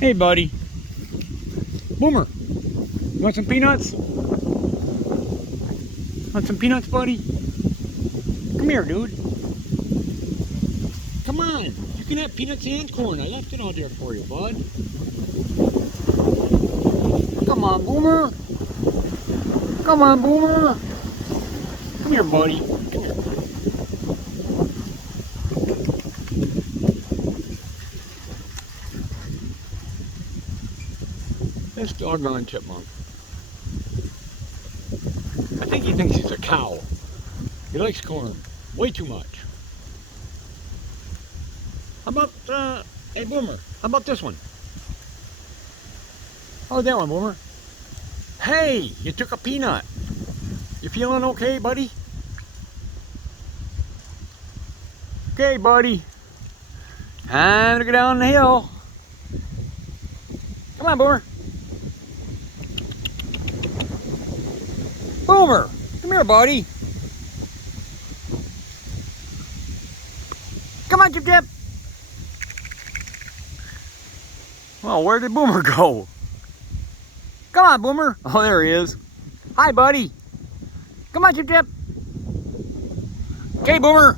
Hey, buddy. Boomer, you want some peanuts? Want some peanuts, buddy? Come here, dude. Come on. You can have peanuts and corn. I left it out there for you, bud. Come on, Boomer. Come on, Boomer. Come here, buddy. Come here. This doggone chipmunk. I think he thinks he's a cow. He likes corn way too much. How about, hey Boomer, how about this one? How's that one, Boomer? Hey, you took a peanut. You feeling okay, buddy? Okay, buddy. Time to go down the hill. Come on, Boomer. Boomer, come here, buddy. Come on, Chip Chip. Well, where did Boomer go? Come on, Boomer. Oh, there he is. Hi, buddy. Come on, Chip Chip. Okay, Boomer.